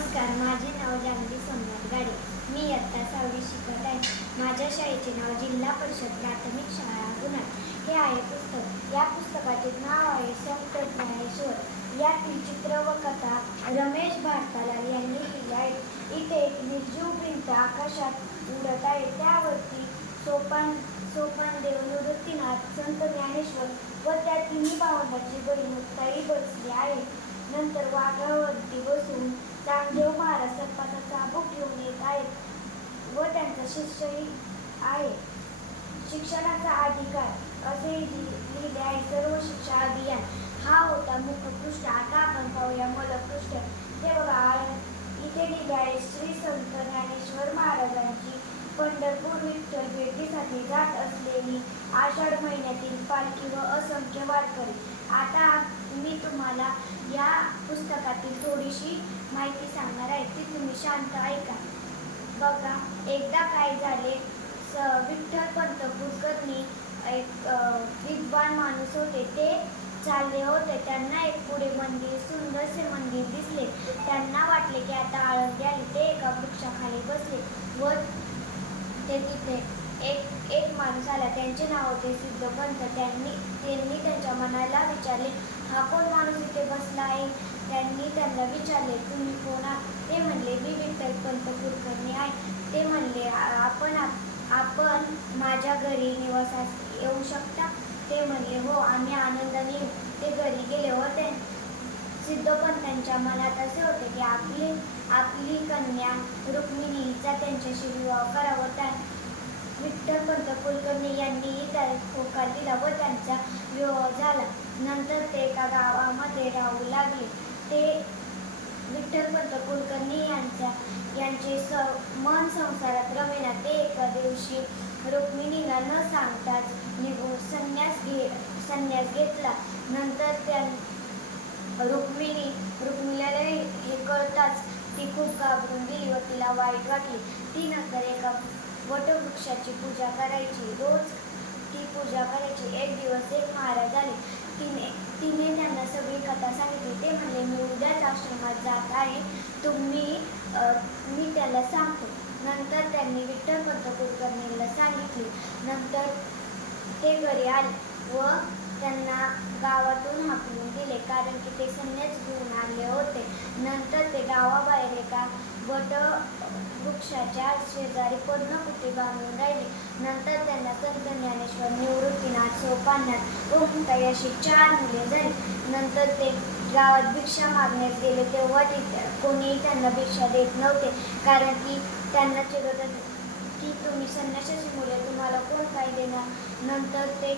नमस्कार माझे नाव जानवी सोमनाथ गाडे. मी इयत्ता सहावी शिकत आहे. माझ्या शाळेचे नाव जिल्हा परिषद प्राथमिक शाळा गुन्हा हे आहे पुस्तक. या पुस्तकाचे नाव आहे संत ज्ञानेश्वर यातील चित्र व कथा रमेश भारतालाल यांनी लिहिली आहे. इथे एक निर्जीव भिंत आकाशात उडत आहे. त्यावरती सोपान सोपानदेव निवृत्तीनाथ संत ज्ञानेश्वर व त्या तिन्ही भावंडाची बहीण मुक्ताई बसली आहे. नंतर वाघावरती व चांगदेव महाराज सर्पाचा चाबूक घेऊन येत आहेत व त्यांचा शिष्यही आहे. शिक्षणाचा अधिकार असे लिहिले आहे. सर्व शिक्षा अभियान हा होता मुखपृष्ठ. आता आपण पाहूया मलपृष्ठ. ते बघा इथे लिहिले आहे श्री संत ज्ञानेश्वर महाराजांची पंढरपूर विठ्ठल भेटीसाठी जात असलेली आषाढ महिन्यातील पालखी व असंख्य वारकरी. आता मी तुम्हाला या पुस्तकातील थोडीशी माहिती सांगणार आहे. ती तुम्ही शांत ऐका. बघा एकदा काय झाले स विठ्ठल पंत कुलकर्णी एक अ, विद्वान माणूस होते ते चालले होते. त्यांना एक पुढे मंदिर सुंदरसे मंदिर दिसले. त्यांना वाटले की आता आळंदी आली. ते एका वृक्षाखाली बसले. व ते तिथे एक एक माणूस आला. त्यांचे नाव होते सिद्धपंत. त्यांनी त्यांनी त्यांच्या मनाला विचारले हा कोण माणूस इथे बसला आहे? त्यांनी त्यांना विचारले तुम्ही कोण आहात? ते म्हणले मी विठ्ठल पंत कुलकर्णी आहे. ते म्हणले आपण आपण माझ्या घरी निवासास येऊ शकता? ते म्हणले हो आम्ही आनंदाने ते घरी गेले होते. ते मनात असे होते की आपली आपली कन्या रुक्मिणी हिचा त्यांच्याशी विवाह करावा. त्या विठ्ठल पंत कुलकर्णी यांनीही त्या होकार दिला व त्यांचा विवाह झाला. नंतर ते एका गावामध्ये राहू लागले. ते विठ्ठलपंत कुलकर्णी यांच्या यांचे स मन संसारात रमेना ते एका दिवशी रुक्मिणीला न सांगताच निघून संन्यास घे संन्यास घेतला. नंतर त्या रुक्मिणी रुक्मिणीला हे कळताच ती खूप घाबरून गेली व तिला वाईट वाटली. ती नंतर एका वटवृक्षाची पूजा करायची. रोज ती पूजा करायची. एक दिवस एक महाराज आले. तिने तिने त्यांना सगळी कथा सांगितली ते म्हणले मी उद्याच आश्रमात जात आहे तुम्ही अ, करायला सांगतो. नंतर त्यांनी विठ्ठल पंत कुलकर्णीला सांगितले. नंतर ते घरी आले व त्यांना गावातून हाकलून दिले. कारण की ते संन्यास घेऊन आले होते. नंतर ते गावाबाहेर एका वट वृक्षाच्या शेजारी पद्मकुटी बांधून राहिले. नंतर त्यांना संत ज्ञानेश्वर निवृत्तीनाथ सोपानाथ व मुक्ताई अशी चार मुले झाली. नंतर ते गावात भिक्षा मागण्यात गेले तेव्हा तिथे कोणीही त्यांना भिक्षा देत नव्हते. कारण की त्यांना चिरत की तुम्ही संन्याशाची मुले तुम्हाला कोण काय देणार? नंतर ते